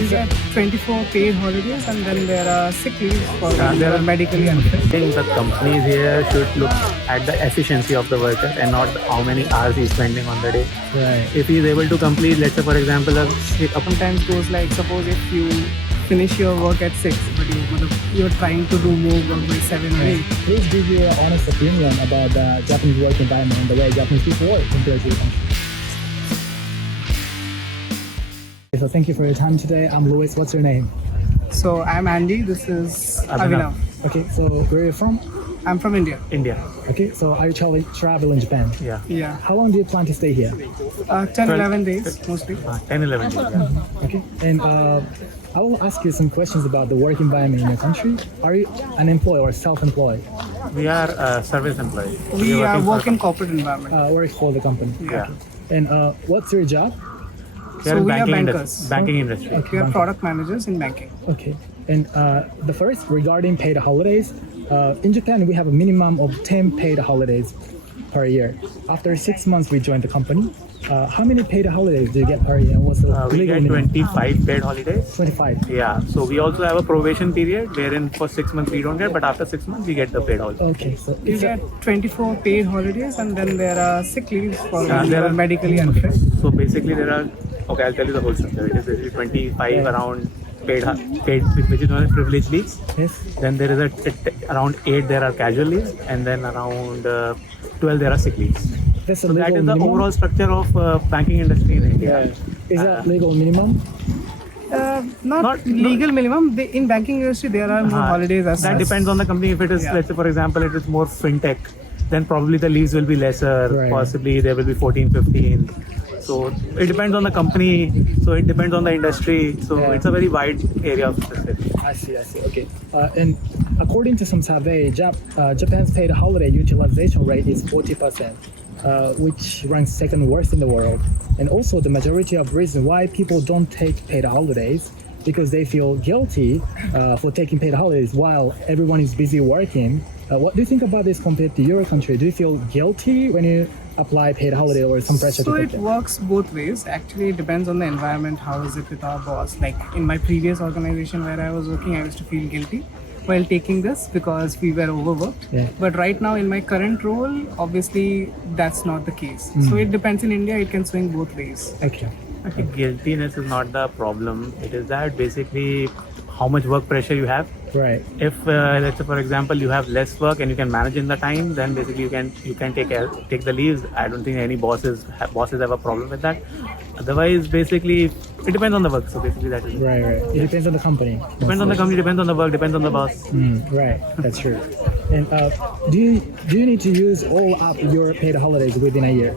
you get 24 paid holidays, and then there are sick leaves for when they are medically unfit. I think the companies here should look at the efficiency of the worker and not how many hours he's spending on the day. Right. If he's able to complete, let's say for example, Sometimes goes like, suppose if you finish your work at 6, but you're trying to do more work by 7 or 8. Please give your honest opinion about the Japanese work environment and the way Japanese people work compared to your country. So thank you for your time today. I'm Louis. What's your name? So I'm Andy, this is Abhinav. Abhinav. Okay, so where are you from? I'm from India. India. Okay, so are you traveling Japan? Yeah. Yeah. How long do you plan to stay here? 10, 11 days mostly. 10, 11 days. Yeah. Okay, and I will ask you some questions about the work environment in your country. Are you an employee or self-employed? We are service employees. We are work in corporate environment. Work for the company. Yeah. And what's your job? We are So in we are banking bankers. banking industry. We are product managers in banking. Okay. And the first, regarding paid holidays, in Japan we have a minimum of 10 paid holidays per year. After 6 months we joined the company. How many paid holidays do you get per year? And what's the We legal get minimum? 25 paid holidays. 25. Yeah, so we also have a probation period wherein for 6 months we don't get, but after 6 months we get the paid holidays. Okay, so You it's get 24 paid holidays, and then there are sick leaves for Yeah, when you there are are- medically unfit. So basically there are, okay, I'll tell you the whole structure. It is basically 25 around paid, which is known as privilege leaves. yes. Then there is around 8 there are casual leaves, and then around 12 there are sick leaves. That's a So that legal is the minimum. overall structure of banking industry in India. Is that legal minimum? Not legal minimum. In banking industry, there are more holidays as That such. depends on the company. If it is, Yeah. let's say for example, it is more fintech, then probably the leaves will be lesser. Right. Possibly there will be 14, 15. So it depends on the company. So it depends on the industry. So Yeah. it's a very wide area of specific. I see. Okay. And according to some survey, Japan's paid holiday utilization rate is 40%, which ranks second worst in the world. And also the majority of reason why people don't take paid holidays because they feel guilty for taking paid holidays while everyone is busy working. What do you think about this compared to your country? Do you feel guilty when you apply paid holiday or some pressure So to it take it? works both ways. Actually, it depends on the environment. How is it with our boss? Like in my previous organization where I was working, I used to feel guilty while taking this because we were overworked. Yeah. But right now in my current role, obviously that's not the case. So it depends. In India, it can swing both ways. Okay. I think guiltiness is not the problem. It is that basically how much work pressure you have. Right. If let's say for example you have less work and you can manage in the time, then basically you can take the leaves. I don't think any bosses have a problem with that. Otherwise, basically it depends on the work. So basically that is it. Right. It depends on the company. Depends on the company, depends on the work, depends on the boss. Right, that's true. And do you need to use all up your paid holidays within a year?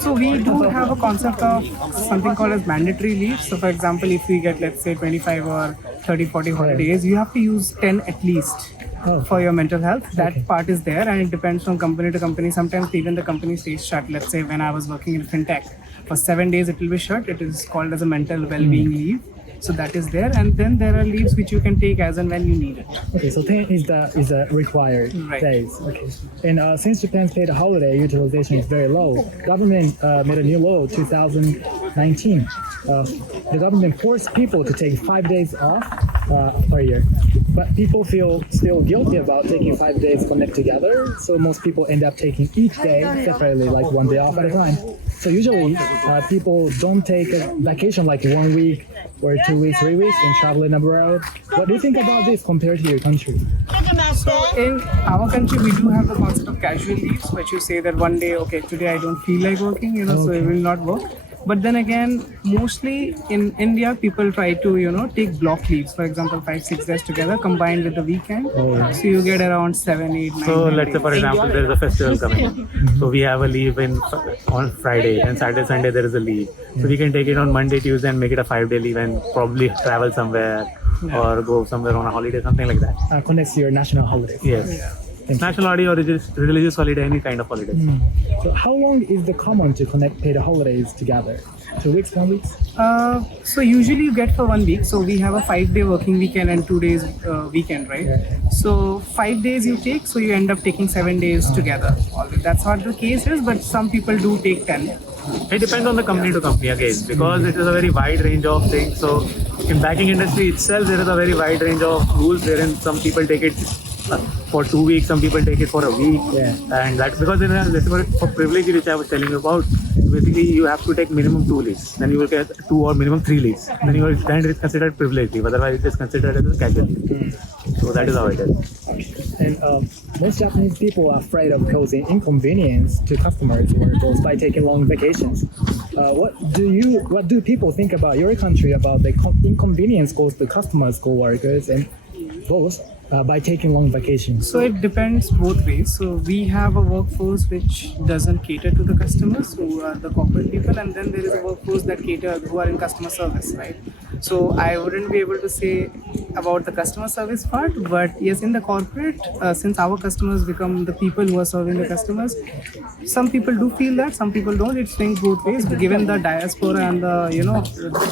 So we do have a concept of something called as mandatory leave. So for example, if we get let's say 25 or 30, 40 holidays, you have to use 10 at least Oh. for your mental health. That Okay. part is there, and it depends from company to company. Sometimes even the company stays shut. Let's say when I was working in fintech, for 7 days it will be shut. It is called as a mental well-being leave. So that is there, and then there are leaves which you can take as and when you need it. Okay, so 10 is the required Right. days. Okay. And since Japan's paid holiday utilization is very low, government made a new law 2019. The government forced people to take 5 days off per year. But people feel still guilty about taking 5 days connect together. So most people end up taking each day separately, like one day off at a time. So usually people don't take a vacation like 1 week or 2 weeks, 3 weeks and traveling abroad. What do you think about this compared to your country? So in our country, we do have the concept of casual leaves, which you say that one day, okay, today I don't feel like working, so I will not work. But then again, mostly in India, people try to, take block leaves. For example, 5, 6 days together combined with the weekend. So you get around 7, 8, 9. So 10 let's say for days. example there is a festival coming. So we have a leave on Friday, and Saturday, Sunday there is a leave. So we can take it on Monday, Tuesday and make it a 5-day leave and probably travel somewhere or go somewhere on a holiday, something like that. Connects to your national holidays. Yes. National holiday or religious holiday, any kind of holiday. So how long is the common to connect paid holidays together? 2 weeks, 1 week? So usually you get for 1 week. So we have a 5-day working weekend and 2 days weekend, right? So 5 days you take, so you end up taking 7 days together. Always. That's what the case is, but some people do take 10. It depends on the company to company again, because it is a very wide range of things. So in banking industry itself, there is a very wide range of rules wherein some people take it for 2 weeks, some people take it for a week. Yeah. And that because in for privilege, which I was telling you about, basically you have to take minimum 2 leaves, then you will get 2 or minimum 3 leaves. Then it is considered privilege leave, otherwise it is considered as a casual leave. So that is how it is. And most Japanese people are afraid of causing inconvenience to customers or those by taking long vacations. What do people think about your country about the inconvenience caused to customers, co-workers, and both by taking long vacations? So it depends both ways. So we have a workforce which doesn't cater to the customers, who are the corporate people, and then there is a workforce that who are in customer service, right? So I wouldn't be able to say about the customer service part, but yes, in the corporate, since our customers become the people who are serving the customers, some people do feel that, some people don't. It swings both ways, given the diaspora and the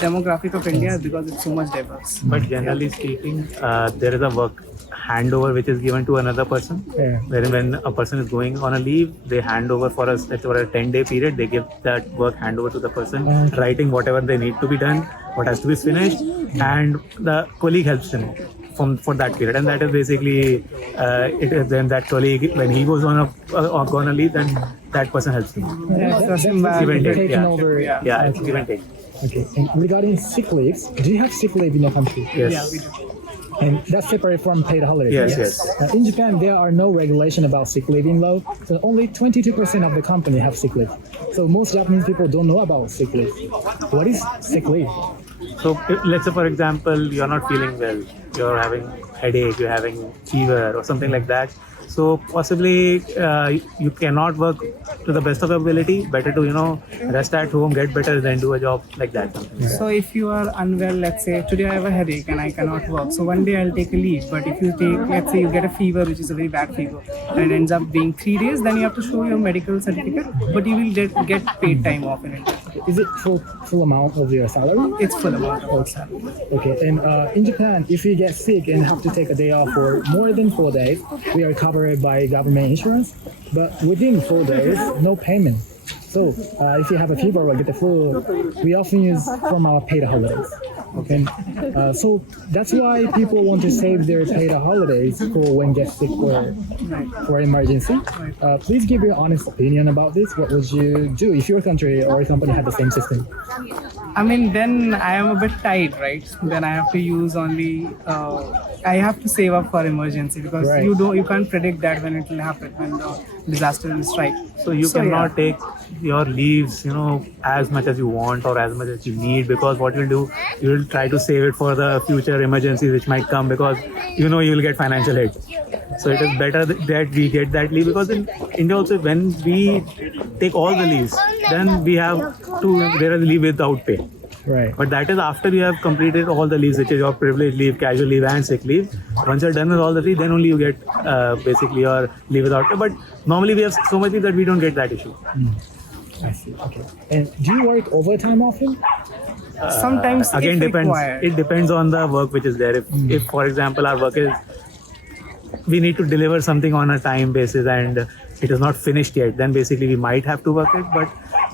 demographic of India, because it's so much diverse. But generally speaking, there is a work handover which is given to another person. Yeah. Wherein when a person is going on a leave, they hand over for us, let's say for a 10-day period, they give that work handover to the person, Okay. writing whatever they need to be done, what has to be finished, and the colleague helps them for that period. And that is basically it is then that colleague, when he goes on a leave, then that person helps him. Yeah, That's give and take, taking yeah. over. Yeah, it's give and take. Okay. And regarding sick leaves, do you have sick leave in your country? Yes. Yeah, we do. And that's separate from paid holidays. Yes. In Japan, there are no regulation about sick leave in law, so only 22% of the company have sick leave. So most Japanese people don't know about sick leave. What is sick leave? So let's say, for example, you're not feeling well, you're having headache, you're having fever or something like that. So possibly you cannot work to the best of your ability. Better to rest at home, get better, than do a job like that. So if you are unwell, let's say today I have a headache and I cannot work, so one day I'll take a leave. But if you take, let's say you get a fever, which is a very bad fever, and it ends up being 3 days, then you have to show your medical certificate, but you will get paid time off in it. Is it full amount of your salary? It's full amount of your salary. Okay. And in Japan, if you get sick and have to take a day off for more than 4 days, we are covered by government insurance. But within 4 days, no payment. So if you have a fever or get the flu, we often use from our paid holidays. Okay. So that's why people want to save their paid holidays for when get sick or for emergency. Please give your honest opinion about this. What would you do if your country or company had the same system? I mean, then I am a bit tight, right? Then I have to use only. I have to save up for emergency, because Right. you can't predict that when it will happen, when the disaster will strike. So you cannot take your leaves, as much as you want or as much as you need, because what you'll do, you'll try to save it for the future emergencies which might come, because you'll get financial hit. So it is better that we get that leave, because in India also, when we take all the leaves, then there is leave without pay. Right. But that is after you have completed all the leaves, which is your privilege leave, casual leave, and sick leave. Once you're done with all the leave, then only you get basically your leave without pay. But normally we have so much leave that we don't get that issue. I see. Okay. And do you work overtime often? Sometimes Again, if depends. required. It depends on the work which is there. If for example, our work is, we need to deliver something on a time basis and it is not finished yet, then basically we might have to work it.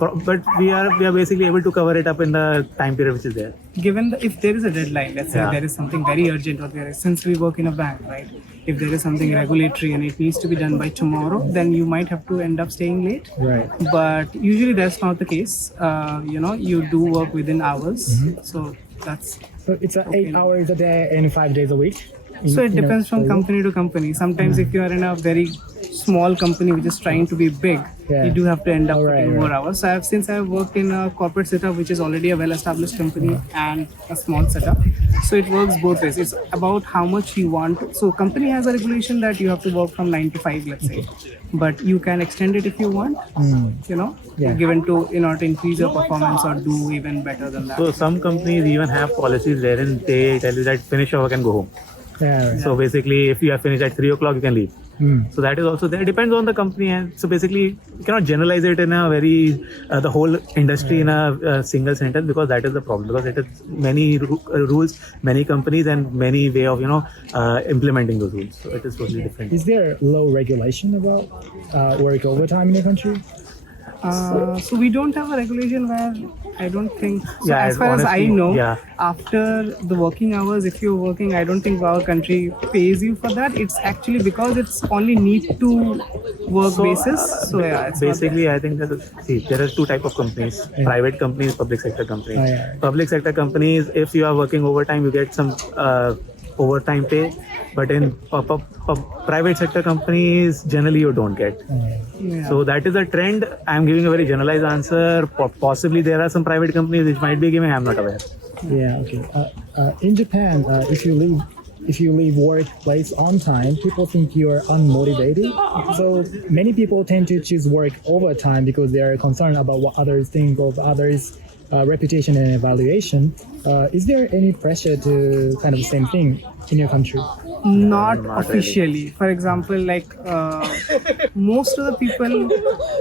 But we are basically able to cover it up in the time period which is there. Given if there is a deadline, let's say Yeah. there is something very urgent, or since we work in a bank, right? If there is something regulatory and it needs to be done by tomorrow, then you might have to end up staying late. Right. But usually that's not the case. You do work within hours, so that's. So it's 8 hours a day and 5 days a week? So it depends from company to company. Sometimes if you are in a very small company which is trying to be big, Yeah. you do have to end up Right, putting more right. hours. So since I have worked in a corporate setup which is already a well-established company and a small setup, so it works both ways. It's about how much you want. So company has a regulation that you have to work from 9 to 5, let's say, but you can extend it if you want. Yeah. Given to in order to increase your performance or do even better than that. So some companies even have policies wherein they tell you that finish your work and go home. Yeah. Right. So basically, if you have finished at 3 o'clock, you can leave. So that is also there. It depends on the company, and so basically you cannot generalize it in a very the whole industry in a single sentence, because that is the problem. Because it is many rules, many companies, and many way of implementing those rules. So it is totally different. Is there low regulation about work overtime in your country? So we don't have a regulation where I don't think. So Yeah, as far as I honestly, know, yeah. after the working hours, if you're working, I don't think our country pays you for that. It's actually because it's only need to work basis. So yeah, it's basically, I think there are two type of companies: private companies, public sector companies. Oh, yeah. Public sector companies, if you are working overtime, you get some overtime pay. But in private sector companies, generally you don't get. Yeah. So that is a trend. I'm giving a very generalized answer. Possibly there are some private companies which might be giving. I'm not aware. Yeah, okay. In Japan, if you leave workplace on time, people think you are unmotivated. So many people tend to choose work overtime because they are concerned about what others think of others' reputation and evaluation. Is there any pressure to kind of the same thing in your country? Not Not officially. For example, like most of the people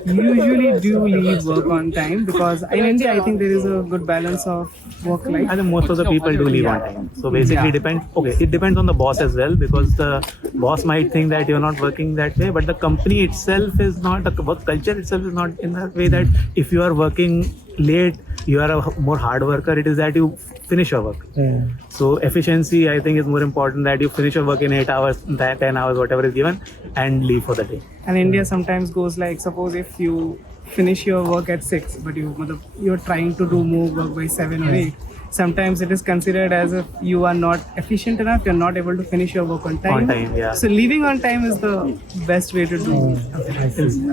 usually do leave work on time because in India, I think there is a good balance of work life. I think most of the people do leave on time. So basically, it depends on the boss as well, because the boss might think that you're not working that way, but the company itself is not, the work culture itself is not in that way that if you are working late, you are a more hard worker. It is that you finish your work. Yeah. So efficiency, I think, is more important, that you finish your work in 8 hours, 10 hours, whatever is given, and leave for the day. And India sometimes goes like, suppose if you finish your work at 6, but you're trying to do more work by 7 or 8. Sometimes it is considered as if you are not efficient enough, you're not able to finish your work on time. On time, yeah. So leaving on time is the best way to do I see.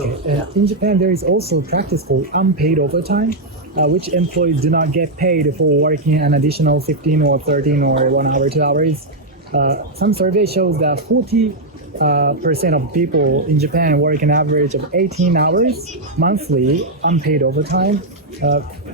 Okay. In Japan, there is also practice called unpaid overtime, which employees do not get paid for working an additional 15 or 13 or 1 hour, 2 hours. Some survey shows that 40% of people in Japan work an average of 18 hours monthly unpaid overtime.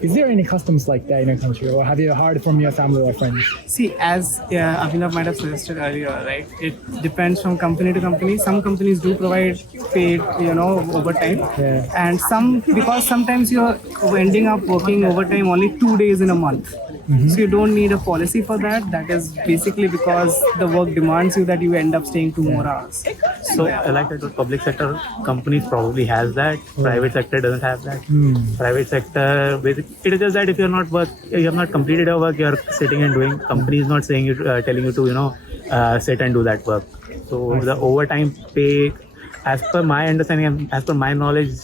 Is there any customs like that in your country, or have you heard from your family or friends? See, as Abhinav might have suggested earlier, right? It depends from company to company. Some companies do provide paid, overtime, Yeah. and some, because sometimes you're ending up working overtime only 2 days in a month. So you don't need a policy for that. That is basically because the work demands you that you end up staying 2 more hours. So like I told, public sector companies probably has that. Private sector doesn't have that. Private sector, it is just that if you have not completed your work, you're sitting and doing. Company is not saying telling you to sit and do that work. So the overtime pay, as per my understanding and as per my knowledge,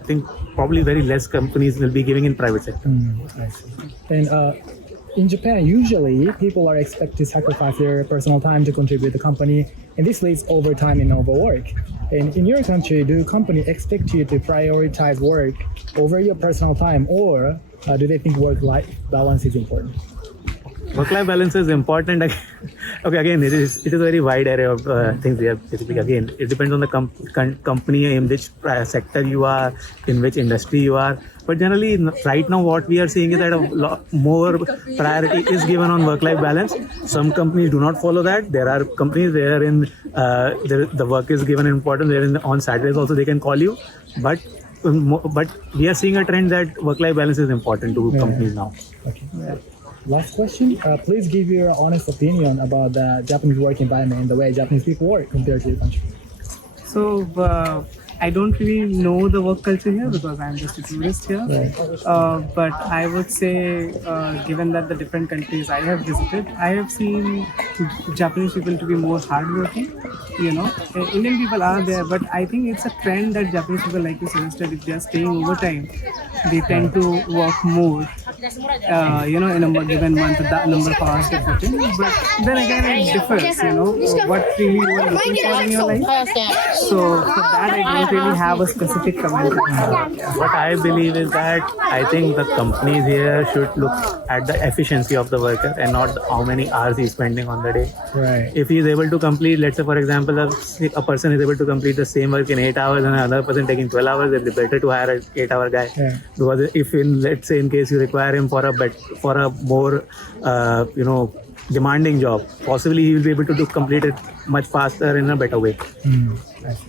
I think probably very less companies will be giving in private sector. I see. And in Japan, usually people are expected to sacrifice their personal time to contribute to the company, and this leads overtime and overwork. And in your country, do companies expect you to prioritize work over your personal time, or do they think work-life balance is important? Work-life balance is important. Okay, again, it is a very wide area of things here. Basically, again, it depends on the company, in which sector you are, in which industry you are. But generally, right now, what we are seeing is that a lot more priority is given on work-life balance. Some companies do not follow that. There are companies wherein the work is given importance. Wherein on Saturdays also they can call you, but we are seeing a trend that work-life balance is important to companies now. Okay. Last question. Please give your honest opinion about the Japanese work environment and the way Japanese people work compared to your country. So I don't really know the work culture here because I'm just a tourist here. But I would say, given that the different countries I have visited, I have seen Japanese people to be more hardworking. Indian people are there, but I think it's a trend that Japanese people, like you suggested, if they are staying overtime, they tend to work more. In a given month, that number of hours they put in. But then again, it differs. What really you are looking for in your life. So for that, I don't really have a specific comment. What I believe is that I think the companies here should look at the efficiency of the worker and not how many hours he's spending on the day. Right. If he's able to complete, let's say for example, a person is able to complete the same work in 8 hours and another person taking 12 hours, it'd be better to hire an 8-hour guy. Yeah. Because if let's say in case you require him for a more demanding job, possibly he will be able to complete it much faster in a better way.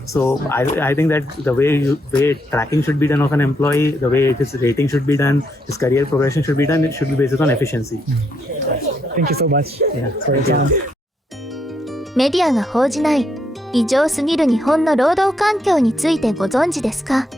So I think that the way tracking should be done of an employee, the way his rating should be done, his career progression should be done, it should be based on efficiency. Thank you so much for your time. メディアが報じない異常すぎる日本の労働環境についてご存知ですか？